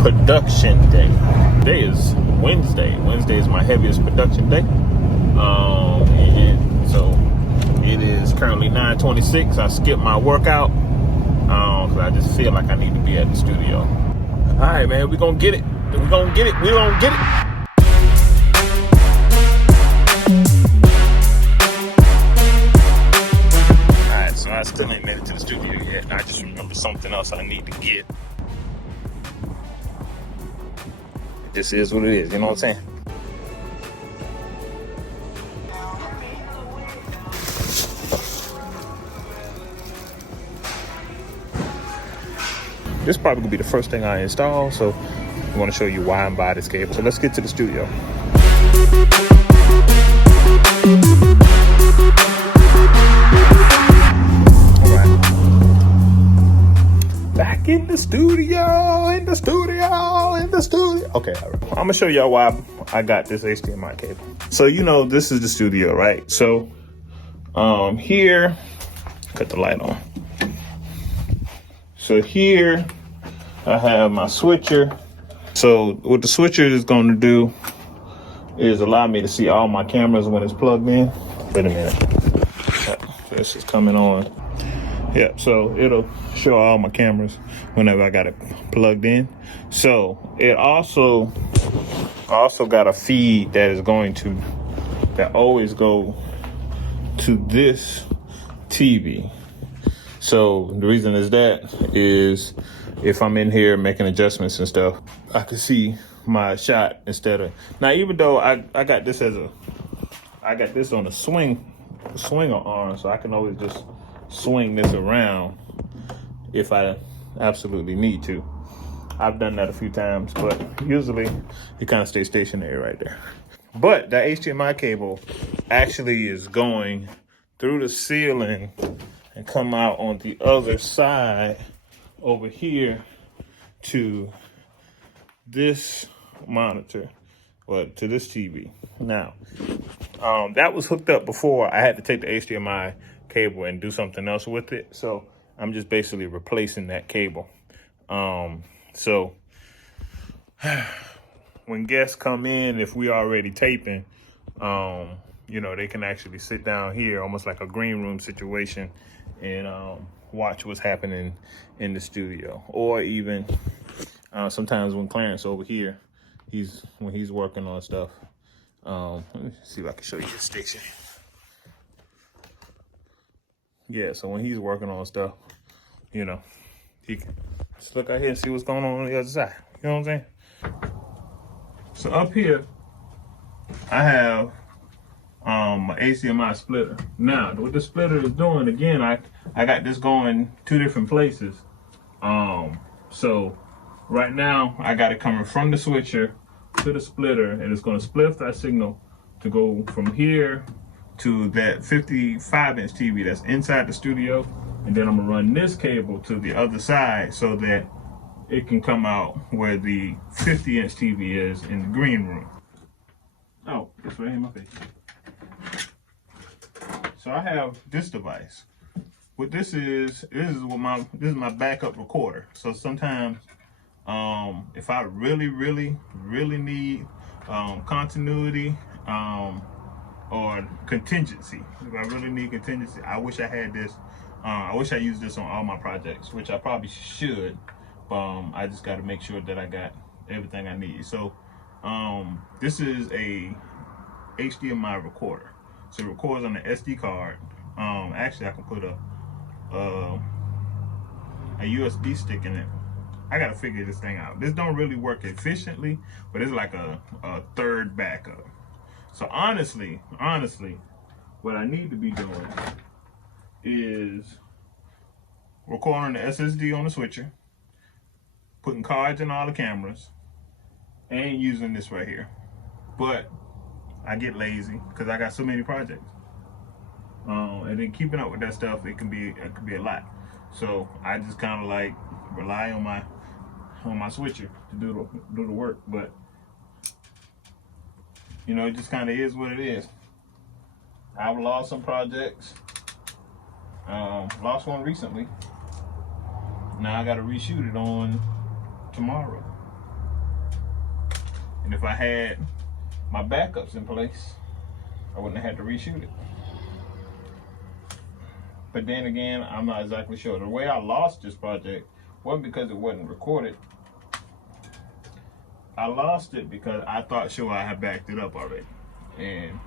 production day. Today is Wednesday. Wednesday is my heaviest production day. And so it is currently 9:26. I skipped my workout because I just feel like I need to be at the studio. All right, man, we're going to get it. We're going to get it. We're going to get it. So I still ain't made it to the studio yet. I just remember something else I need to get. This is what it is, you know what I'm saying? This probably gonna be the first thing I install, so I want to show you why I'm buying this cable. So let's get to the studio. Back in the studio. Okay, all right. I'm gonna show y'all why I got this HDMI cable. So you know this is the studio, right? So here, cut the light on. So here I have my switcher. So what the switcher is gonna do is allow me to see all my cameras when it's plugged in. Wait a minute. This is coming on. Yeah, so it'll show all my cameras whenever I got it plugged in. So it also got a feed that always go to this TV. So the reason is that is if I'm in here making adjustments and stuff, I can see my shot instead of, now even though I got this on a swinger arm, so I can always just swing this around if I absolutely need to. I've done that a few times, but usually it kind of stays stationary right there. But that HDMI cable actually is going through the ceiling and come out on the other side over here to this monitor, or to this TV. Now, that was hooked up before. I had to take the HDMI cable and do something else with it. So I'm just basically replacing that cable. So when guests come in, if we already taping, you know, they can actually sit down here, almost like a green room situation, and watch what's happening in the studio. Or even sometimes when Clarence over here, when he's working on stuff. Let me see if I can show you the station. Yeah, so when he's working on stuff, you know, he can just look out here and see what's going on the other side. You know what I'm saying? So up here, I have my HDMI splitter. Now, what the splitter is doing, again, I got this going two different places. So right now, I got it coming from the switcher to the splitter, and it's going to split that signal to go from here to that 55-inch TV that's inside the studio, and then I'm gonna run this cable to the other side so that it can come out where the 50-inch TV is in the green room. Oh, it's right here in my face. So I have this device. What this is my backup recorder. So sometimes, if I really need continuity, or contingency. If I really need contingency, I wish I had this. I wish I used this on all my projects, which I probably should. I just got to make sure that I got everything I need. So this is a HDMI recorder. So it records on the SD card. Actually, I can put a USB stick in it. I got to figure this thing out. This don't really work efficiently, but it's like a third backup. So honestly, what I need to be doing is recording the SSD on the switcher, putting cards in all the cameras, and using this right here. But I get lazy because I got so many projects. And then keeping up with that stuff, it can be a lot. So I just kind of like rely on my switcher to do the work. But you know, it just kind of is what it is. I've lost some projects. Lost one recently. Now I got to reshoot it on tomorrow. And if I had my backups in place, I wouldn't have had to reshoot it. But then again, I'm not exactly sure. The way I lost this project wasn't because it wasn't recorded. I lost it because I thought sure I had backed it up already, and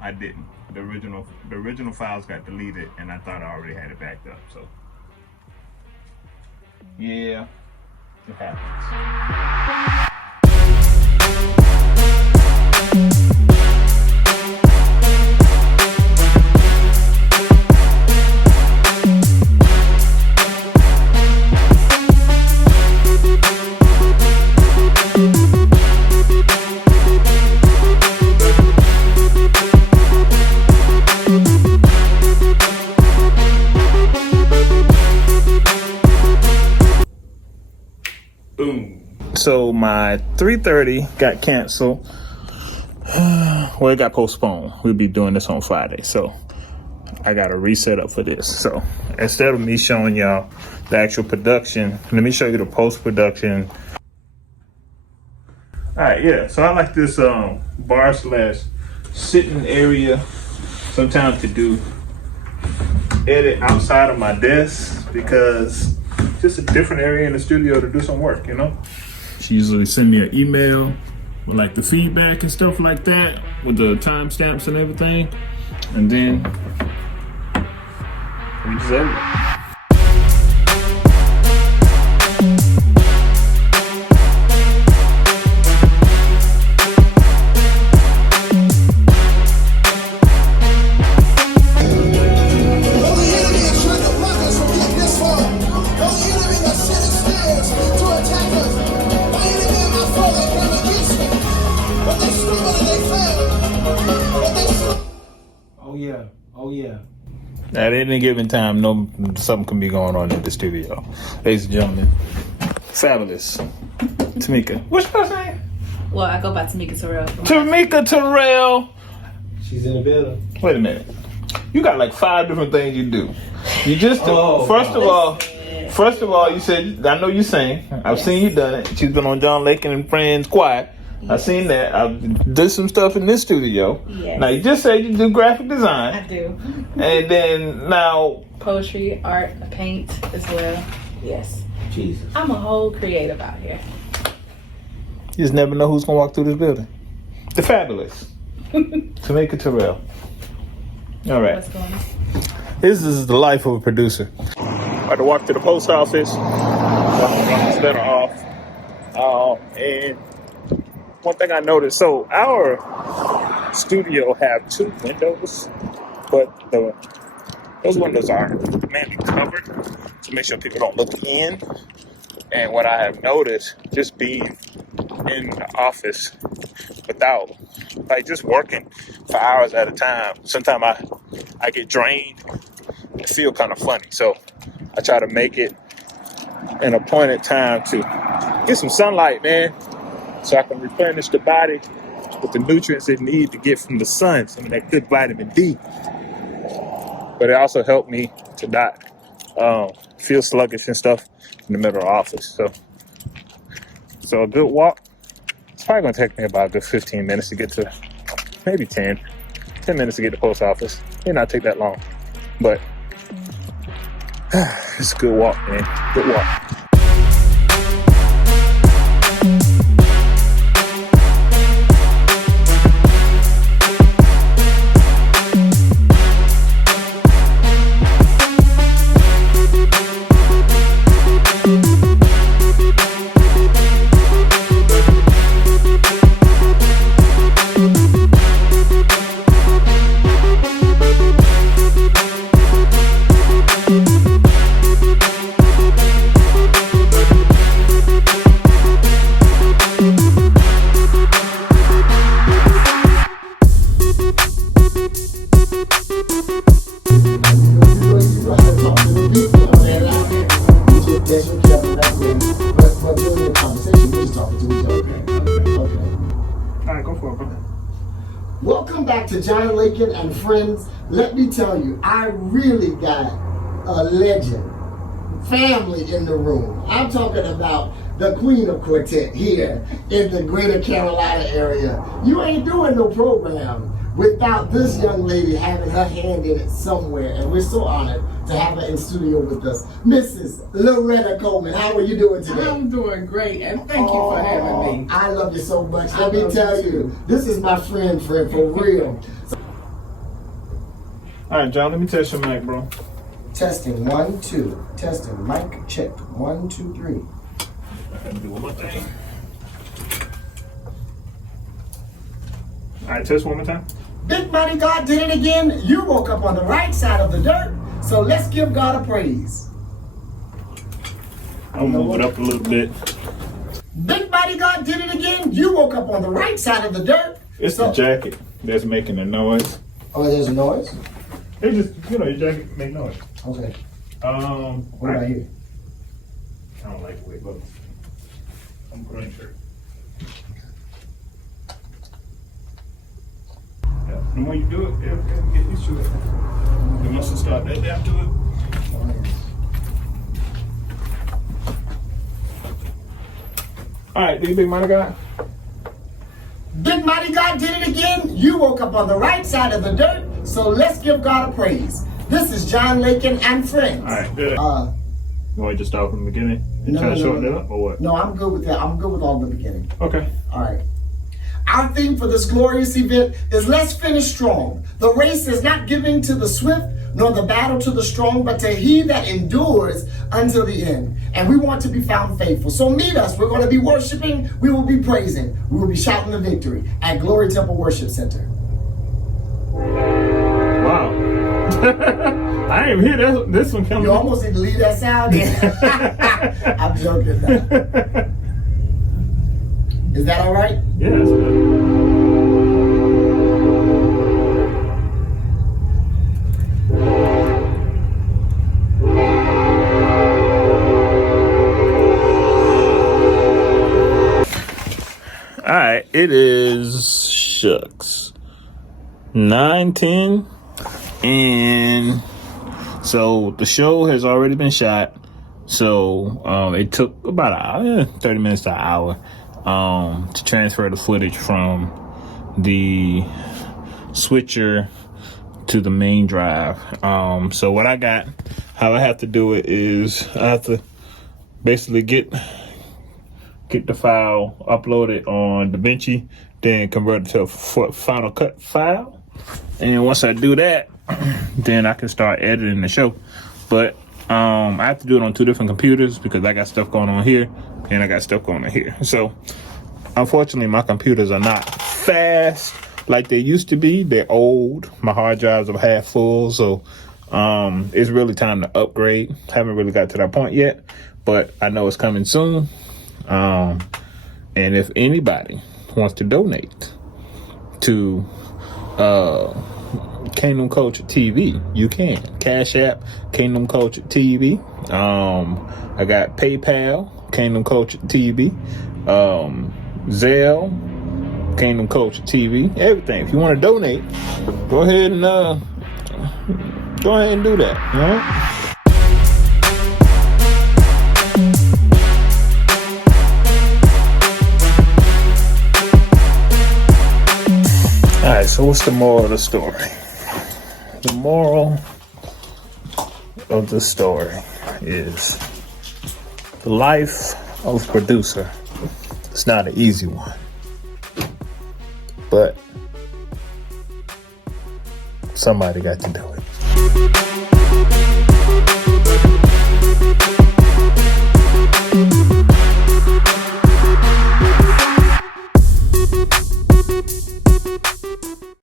I didn't. The original files got deleted, and I thought I already had it backed up. So yeah, it happens. So my 3:30 got canceled. Well, it got postponed. We'll be doing this on Friday. So I got to reset up for this. So instead of me showing y'all the actual production, let me show you the post-production. All right, yeah. So I like this bar / sitting area sometimes to do edit outside of my desk, because just a different area in the studio to do some work, you know? She usually send me an email with like the feedback and stuff like that, with the timestamps and everything. And then we just edit it. At any given time, something can be going on in the studio. Ladies and gentlemen, fabulous Tamika. What's your name? Well, I go by Tamika Terrell. Tamika Terrell. She's in the building. Wait a minute. You got like 5 different things you do. You just first of all, you said, I know you sing. I've seen you done it. She's been on John Lakin and Friends Choir. Yes. I've seen that. I've did some stuff in this studio. Yes. Now you just said you do graphic design. I do. And then now poetry, art, paint as well. Yes. Jesus. I'm a whole creative out here. You just never know who's gonna walk through this building. The fabulous Tamika Terrell. All right. What's going on? This is the life of a producer. I had to walk to the post office, run the center off, and one thing I noticed, so our studio have 2 windows, but those windows are mainly covered to make sure people don't look in. And what I have noticed, just being in the office without, like, just working for hours at a time, sometimes I get drained and feel kind of funny. So I try to make it an appointed time to get some sunlight, man, so I can replenish the body with the nutrients it needs to get from the sun, some of that good vitamin D. But it also helped me to not feel sluggish and stuff in the middle of the office. So a good walk, it's probably going to take me about a good 15 minutes to get to, maybe 10 minutes to get to the post office. It may not take that long, but it's a good walk, man. Good walk. Welcome back to John Lakin and Friends. Let me tell you, I really got a legend family in the room. I'm talking about the Queen of Quartet here in the Greater Carolina area. You ain't doing no program without this young lady having her hand in it somewhere, and we're so honored to have her in studio with us. Mrs. Loretta Coleman, how are you doing today? I'm doing great, and thank you for having me. I love you so much. Let me tell you, this is my friend for real. All right, John, let me test your mic, bro. Testing 1, 2. Testing mic check 1, 2, 3. I gotta do one more thing. All right, test one more time. Big Mighty God did it again. You woke up on the right side of the dirt, so let's give God a praise. I'll move it up a little bit. Big Mighty God did it again. You woke up on the right side of the dirt. It's the jacket that's making the noise. Oh, there's a noise? It just, your jacket make noise. Okay. What about here? I don't like the way it looks. I'm pretty sure. Yeah, the more you do it, it'll get used to it. You must have started to adapt to it. All right, do you Big Mighty God? Big Mighty God did it again. You woke up on the right side of the dirt, so let's give God a praise. This is John Lakin and friends. All right, good. You want to just start from the beginning and No, try to no, shorten no, it no. up, or what? No, I'm good with that. I'm good with all the beginning. Okay. All right. Our theme for this glorious event is let's finish strong. The race is not given to the swift, nor the battle to the strong, but to he that endures until the end. And we want to be found faithful. So meet us. We're going to be worshiping. We will be praising. We will be shouting the victory at Glory Temple Worship Center. Wow. I didn't even hear this one coming. You almost need to leave that sound in. I'm joking now. Is that all right? Yeah, that's good. All right, it is shucks 9:10, and so the show has already been shot. So it took about an hour, 30 minutes to an hour to transfer the footage from the switcher to the main drive. So what I got, how I have to do it is I have to basically get the file, upload it on DaVinci, then convert it to a Final Cut file. And once I do that, then I can start editing the show. But I have to do it on two different computers because I got stuff going on here and I got stuff going on here. So unfortunately, my computers are not fast like they used to be. They're old. My hard drives are half full. So it's really time to upgrade. Haven't really got to that point yet, but I know it's coming soon. And if anybody wants to donate to Kingdom Culture TV, you can. Cash App, Kingdom Culture TV. I got PayPal, Kingdom Culture TV. Zelle, Kingdom Culture TV. Everything. If you want to donate, go ahead and do that. You know? All right, so what's the moral of the story? The moral of the story is the life of a producer. It's not an easy one, but somebody got to do it.